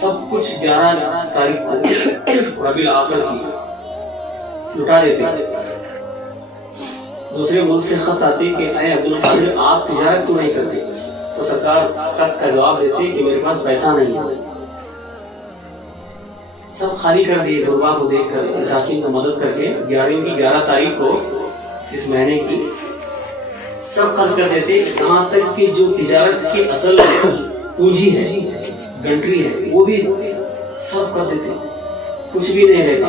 سب کچھ 11 تاریخ کو ربیع الاخر کی لٹا دیتے. دوسرے ملک سے خط آتے کہ اے عبدالقادر آپ تجارت کیوں نہیں کرتے؟ تو سرکار خط کا جواب دیتے کہ میرے پاس پیسہ نہیں ہے. سب خالی کر دیے غربا کو دیکھ کر. مساکین کو مدد کر کے 11 تاریخ کو اس مہینے کی سب خرچ کر دیتے. یہاں تک کہ جو تجارت کی اصل پونجی ہے گنٹری ہے وہ بھی سب کر دیتے, کچھ بھی نہیں رہتا.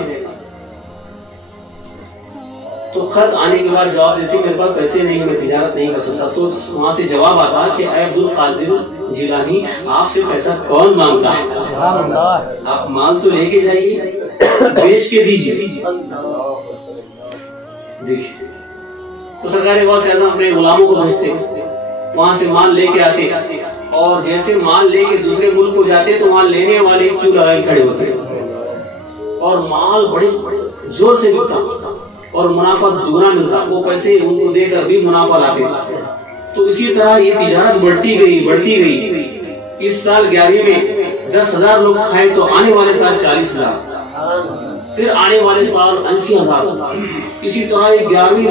تو خط آنے کے بعد جواب دیتے میرے پاس پیسے نہیں, میں تجارت نہیں کر سکتا. تو وہاں سے جواب آتا کہ اے عبدالقادر جیلانی آپ سے پیسہ کون مانگتا ہے؟ آپ مال تو لے کے جائیے, بیچ کے دیجیے. دیکھیے تو سرکار غوث اعظم اپنے غلاموں کو بھیجتے, وہاں سے مال لے کے آتے, اور جیسے مال لے کے دوسرے ملک کو جاتے تو وہاں لینے والے کیوں لگائے کھڑے ہوتے, اور مال بڑے زور سے بکتا اور منافع دگنا ملتا. وہ پیسے ان کو دے کر بھی منافع لاتے. تو اسی طرح یہ تجارت بڑھتی گئی. اس سال 11 میں 10,000 لوگ کھائے تو آنے والے سال 40,000, پھر آنے والے سال 80,000. اسی طرح یہ 11ویں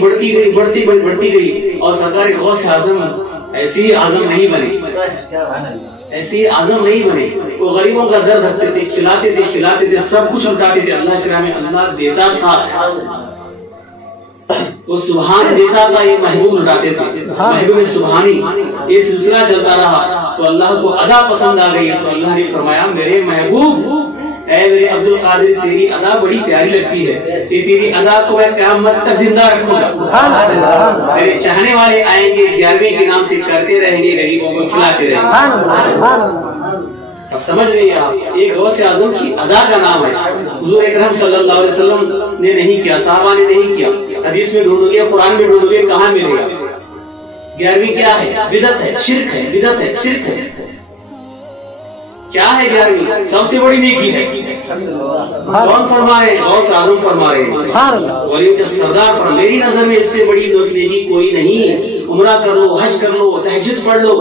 بڑھتی گئی. اور سرکار غوث اعظم ایسی اعظم نہیں بنے. وہ غریبوں کا درد رکھتے تھے, کھلاتے تھے, سب کچھ لٹاتے تھے. اللہ کرام اللہ دیتا تھا, وہ سبحان دیتا تھا, یہ محبوب لٹاتے تھے. محبوب سبحانی یہ سلسلہ چلتا رہا تو اللہ کو ادا پسند آ گئی. تو اللہ نے فرمایا میرے محبوب اے میرے عبدالقادر تیری ادا بڑی پیاری لگتی ہے, تیری ادا کو میں قیامت تک زندہ رکھوں گا. میرے چاہنے والے آئیں گے 11ویں کے نام سے کرتے رہیں گے, غریبوں کو کھلاتے رہیں گے. اب سمجھ گئے آپ, ایک غوث اعظم کی ادا کا نام ہے. حضور اکرم صلی اللہ علیہ وسلم نے نہیں کیا, صحابہ نے نہیں کیا. حدیث میں ڈھونڈو گے, قرآن میں ڈھونڈو گے, کہاں ملے گا؟ 11ویں کیا ہے؟ بدعت ہے, شرک ہے. کیا ہے 11ویں؟ سب سے بڑی نیکی ہے. کون فرما رہے ہیں؟ غوث اعظم فرما رہے ہیں, غریب کے سردار فرما. میری نظر میں اس سے بڑی نیکی کوئی نہیں. عمرہ کر لو, حج کر لو, تہجد پڑھ لو,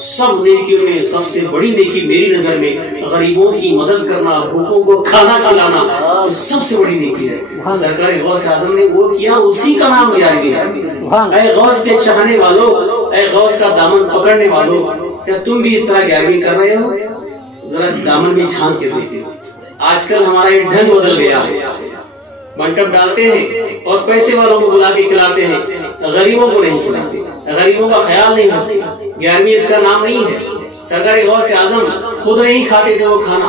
سب نیکیوں میں سب سے بڑی نیکی میری نظر میں غریبوں کی مدد کرنا, بھوکوں کو کھانا کھلانا, سب سے بڑی نیکی ہے. سرکار غوث اعظم نے وہ کیا, اسی کا نام 11ویں ہے. اے غوث کے چاہنے والوں, اے غوث کا دامن پکڑنے والوں, کیا تم بھی اس طرح 11ویں کر رہے ہو؟ ذرا دامن میں چھان کے دیکھیں. آج کل ہمارا یہ ڈھنگ بدل گیا ہے, منٹپ ڈالتے ہیں اور پیسے والوں کو بلا کے کھلاتے ہیں, غریبوں کو نہیں کھلاتے, غریبوں کا خیال نہیں کرتے. 11ویں اس کا نام نہیں ہے. سرکار غوث اعظم خود نہیں کھاتے تھے وہ کھانا,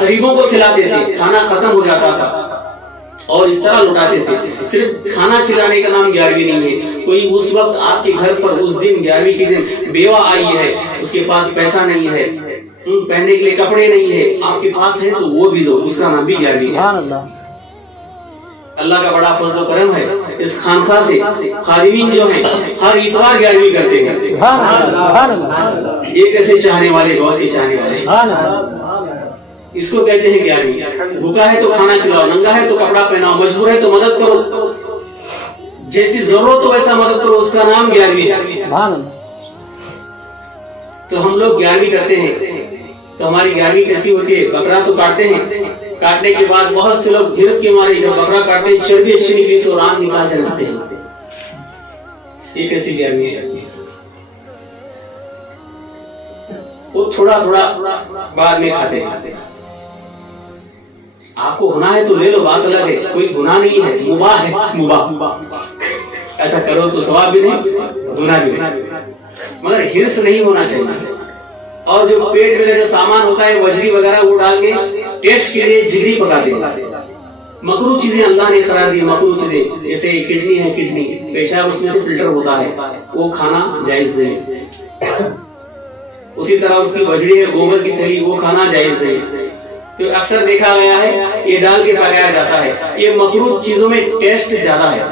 غریبوں کو کھلاتے تھے. کھانا ختم ہو جاتا تھا اور اس طرح لٹاتے تھے. صرف کھانا کھلانے کا نام 11ویں نہیں ہے. کوئی اس وقت آپ کے گھر پر اس دن 11ویں کے دن بیوہ آئی ہے, اس کے پاس پیسہ نہیں ہے, پہننے کے لیے کپڑے نہیں ہے, آپ کے پاس ہے تو وہ بھی دو, اس کا نام بھی 11ویں ہے. اللہ کا بڑا فضل و کرم ہے. اس خانقاہ سے خادمین جو ہیں ہر اتوار 11ویں کرتے ہیں. ایک ایسے چاہنے والے, غوث کے چاہنے والے, اس کو کہتے ہیں 11ویں. بھوکا ہے تو کھانا کھلاؤ, ننگا ہے تو کپڑا پہناؤ, مجبور ہے تو مدد کرو, جیسی ضرورت ہو ویسا مدد کرو, اس کا نام 11ویں ہے. تو ہم لوگ 11ویں کرتے ہیں تو ہماری 11ویں کیسی ہوتی ہے؟ بکرا تو کاٹتے ہیں, کاٹنے کے بعد بہت سے لوگ ہرس کے مارے جب بکرا کاٹتے ہیں چربی اچھی نکلی تو ران نکال کر رکھتے ہیں. یہ کیسی 11ویں ہے؟ وہ تھوڑا بعد میں کھاتے ہیں. آپ کو گناہ ہے تو لے لو, بات الگ ہے. کوئی گناہ نہیں ہے, مباح ہے, مباح. ایسا کرو تو ثواب بھی نہیں, گناہ بھی نہیں, مگر ہرس نہیں ہونا چاہیے. اور جو پیٹ میں جو سامان ہوتا ہے وجری وغیرہ وہ ڈال کے ٹیسٹ کے لیے جگری پکاتے ہیں. مکروہ چیزیں اللہ نے قرار دی. مکروہ چیزیں جیسے کڈنی ہے, کڈنی پیشاب اس میں سے فلٹر ہوتا ہے, وہ کھانا جائز نہیں. اسی طرح اس کی وجری ہے, گوبر کی تھیلی, وہ کھانا جائز نہیں. تو اکثر دیکھا گیا ہے یہ ڈال کے پکایا جاتا ہے. یہ مکروہ چیزوں میں ٹیسٹ زیادہ ہے,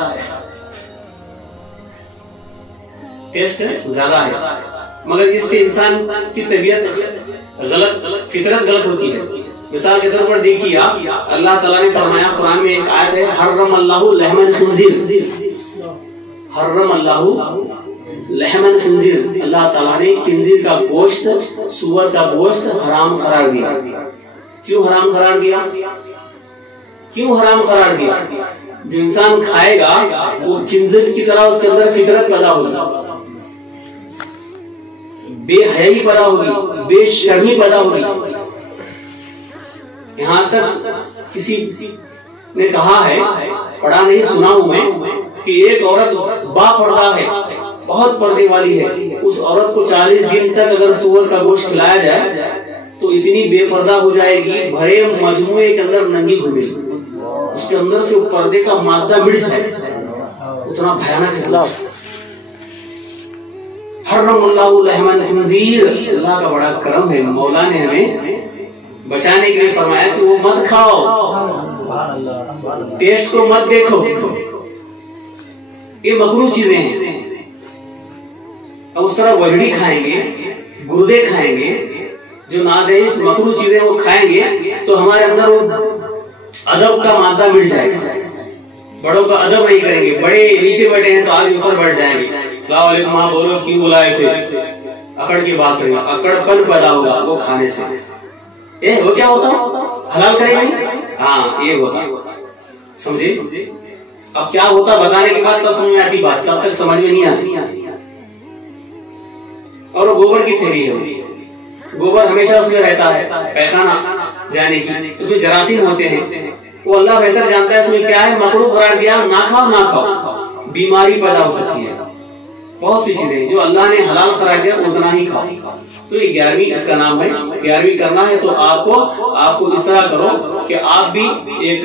ٹیسٹ زیادہ ہے, مگر اس سے انسان کی طبیعت غلط, فطرت غلط ہوتی ہے. مثال کے طور پر دیکھیے آپ, اللہ تعالیٰ نے فرمایا قرآن میں ایک آیت ہے, حرم اللہ لحم الخنزیر, حرم اللہ لحمن خنزیر، اللہ تعالیٰ نے خنزیر کا گوشت، سور کا گوشت حرام قرار دیا۔ کیوں حرام قرار دیا؟ کیوں حرام قرار دیا؟ جو انسان کھائے گا وہ خنزیر کی طرح اس کے اندر فطرت پیدا ہوگی، بے حیائی پیدا ہوگی، بے شرمی پیدا ہوگی۔ یہاں تک کسی نے کہا ہے، پڑھا نہیں سنا ہوں میں، کہ ایک عورت با پردہ ہے، بہت پردے والی ہے، اس عورت کو 40 دن تک اگر سور کا گوشت کھلایا جائے تو اتنی بے پردہ ہو جائے گی، بھرے مجموعے کے اندر ننگی گھومے گی، اس کے اندر سے پردے کا مادہ مٹ جائے، اتنا بھیانک ہے۔ حرم اللہ لحم الخنزیر، اللہ کا بڑا کرم ہے، مولا نے ہمیں بچانے کے لیے فرمایا کہ وہ مت کھاؤ، ٹیسٹ کو مت دیکھو، یہ مکروہ چیزیں ہیں۔ اب اس طرح وجڑی کھائیں گے، گردے کھائیں گے، جو ناجائز مکروہ چیزیں وہ کھائیں گے تو ہمارے اندر وہ ادب کا مادہ مٹ جائے گا، بڑوں کا ادب نہیں کریں گے، بڑے نیچے بیٹھے ہیں تو آگے اوپر بڑھ جائیں گے، السلام علیکم ہاں بولو، کیوں بلائے تھے، اکڑ کی بات کریں گے، اکڑ پن پیدا ہوگا وہ کھانے سے۔ وہ کیا ہوتا حلال کرے گا، ہاں یہ ہوتا، سمجھے؟ اب کیا ہوتا بتانے کے بعد تب سمجھ میں آتی بات، تب تک سمجھ میں نہیں آتی۔ اور وہ گوبر کی تھیلی ہے، گوبر ہمیشہ اس میں رہتا ہے، پیخانہ جانے کی، اس میں جراثیم ہوتے ہیں، وہ اللہ بہتر جانتا ہے اس میں کیا ہے، مکروہ قرار دیا، نہ کھاؤ نہ کھاؤ، بیماری پیدا ہو سکتی ہے، بہت سی چیزیں جو اللہ نے حلال قرار دیا اتنا ہی کھاؤ۔ تو یہ 11ویں اس کا نام ہے، 11ویں کرنا ہے تو آپ کو اس طرح کرو کہ آپ بھی ایک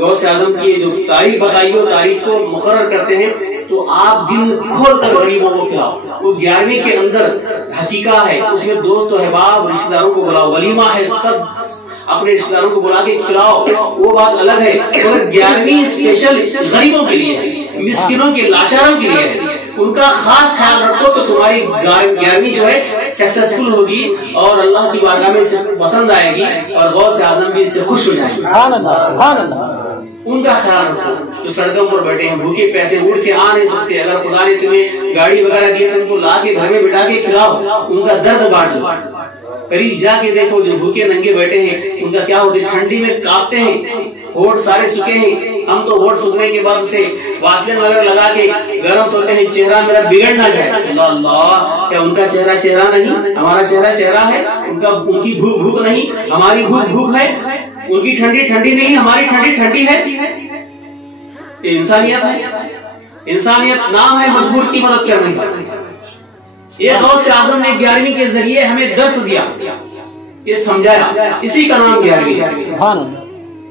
غوث اعظم کی جو تاریخ بتائی ہو، تاریخ کو مقرر کرتے ہیں تو آپ دل کھول کر غریبوں کو کھلاؤ۔ وہ 11ویں کے اندر حقیقہ ہے، اس میں دوست و احباب رشتہ داروں کو بلاؤ، ولیمہ ہے، سب اپنے رشتہ داروں کو بلا کے کھلاؤ، وہ بات الگ ہے، مگر 11ویں اسپیشل غریبوں کے لیے ہے، مسکینوں کے لاچاروں کے لیے ہے، ان کا خاص خیال رکھو تو تمہاری 11ویں جو ہے سکسیسفل ہوگی اور اللہ کی بارگاہ میں پسند آئے گی اور غوث اعظم بھی اس سے خوش ہو جائیں گے۔ سبحان اللہ، سبحان اللہ۔ ان کا خیال رکھو جو سڑکوں پر بیٹھے ہیں، بھوکے پیسے اڑ کے آ نہیں سکتے، اگر خدا نے تمہیں گاڑی وغیرہ دی تو ان کو لا کے گھر میں بٹھا کے کھلاؤ، ان کا درد بانٹ دو، قریب جا کے دیکھو جو بھوکے ننگے بیٹھے ہیں ان کا کیا ہوتا ہے، ٹھنڈی میں کاپتے ہیں، ہونٹ سارے سکے ہیں، ہم تو ہونٹ سکنے کے بعد اسے واسلین وغیرہ لگا کے گرم سوتے ہیں، چہرہ میرا بگڑ نہ جائے۔ اللہ اللہ، کیا ان کا چہرہ چہرہ نہیں، ہمارا چہرہ چہرہ ہے، ان کی بھوک بھوک نہیں، ہماری بھوک بھوک ہے، ان کی ٹھنڈی ٹھنڈی نہیں، ہماری ٹھنڈی ٹھنڈی ہے۔ یہ انسانیت ہے، انسانیت نام ہے مجبور کی مدد کرنے کا۔ یہ غوث اعظم نے 11ویں کے ذریعے ہمیں درس دیا، یہ سمجھایا، اسی کا نام 11ویں ہے۔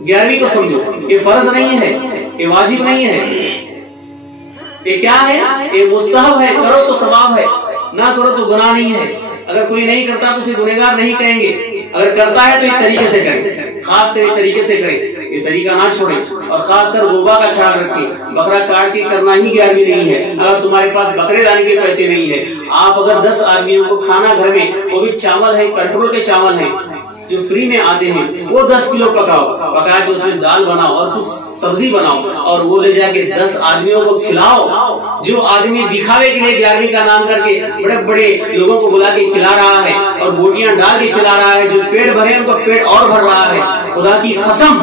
11ویں کو سمجھو، یہ فرض نہیں ہے، یہ واجب نہیں ہے، یہ کیا ہے، یہ مستحب ہے، کرو تو ثواب ہے، نہ کرو تو گناہ نہیں ہے۔ اگر کوئی نہیں کرتا تو اسے گنہگار نہیں کہیں گے، اگر کرتا ہے تو اس طریقے سے کرے، خاص کر اس طریقے سے کرے، یہ طریقہ نہ چھوڑے، اور خاص کر غوبا کا خیال رکھے۔ بکرا کاٹ کے کرنا ہی 11ویں نہیں ہے۔ اگر تمہارے پاس بکرے لانے کے پیسے نہیں ہے، آپ اگر 10 آدمیوں کو کھانا گھر میں، وہ بھی چاول ہے، کنٹرول کے چاول ہیں جو فری میں آتے ہیں، وہ 10 کلو پکاؤ، پکا کے اس میں دال بناؤ اور کچھ سبزی بناؤ اور وہ لے جا کے 10 آدمیوں کو کھلاؤ۔ جو آدمی دکھاوے کے لیے 11ویں کا نام کر کے بڑے بڑے لوگوں کو بلا کے کھلا رہا ہے اور بوٹیاں ڈال کے کھلا رہا ہے، جو پیٹ بھرے ان کو پیٹ اور بھر رہا ہے، خدا کی قسم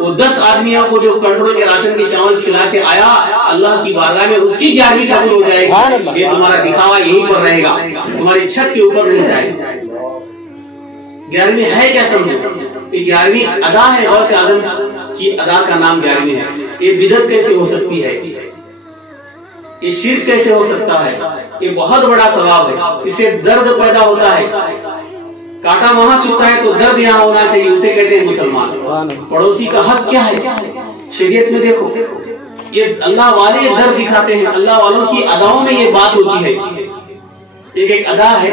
وہ 10 آدمیوں کو جو کنٹرول کے راشن کے چاول کھلا کے آیا، اللہ کی بارگاہ میں اس کی 11ویں قبول ہو جائے گی۔ یہ تمہارا دکھاوا یہیں پر رہے گا، تمہاری چھت کے اوپر نہیں جائے گا۔ 11ویں ہے کیا سمجھو، یہ 11ویں ادا ہے، غوث اعظم کی ادا کا نام 11ویں ہے۔ یہ بدعت کیسے ہو سکتی ہے، یہ شرک کیسے ہو سکتا ہے، یہ بہت بڑا ثواب ہے، اس سے درد پیدا ہوتا ہے، کاٹا وہاں چکا ہے تو درد یہاں ہونا چاہیے، اسے کہتے ہیں مسلمان۔ پڑوسی کا حق کیا ہے شریعت میں، دیکھو یہ اللہ والے درد دکھاتے ہیں، اللہ والوں کی اداؤں میں یہ بات ہوتی ہے۔ ایک ادا ہے،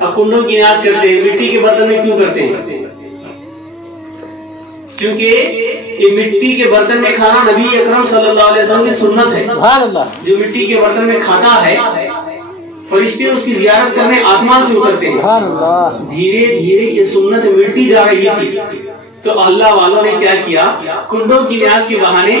اب کنڈوں کی نیاز کرتے ہیں، مٹی کے برتن میں کیوں کرتے ہیں؟ کیونکہ یہ مٹی کے برتن میں کھانا نبی اکرم صلی اللہ علیہ وسلم کی سنت ہے۔ جو مٹی کے برتن میں کھاتا ہے، فرشتے اس کی زیارت کرنے آسمان سے اترتے ہیں۔ دھیرے دھیرے یہ سنت مٹی جا رہی تھی، تو اللہ والوں نے کیا کیا، کنڈوں کی نیاز کے بہانے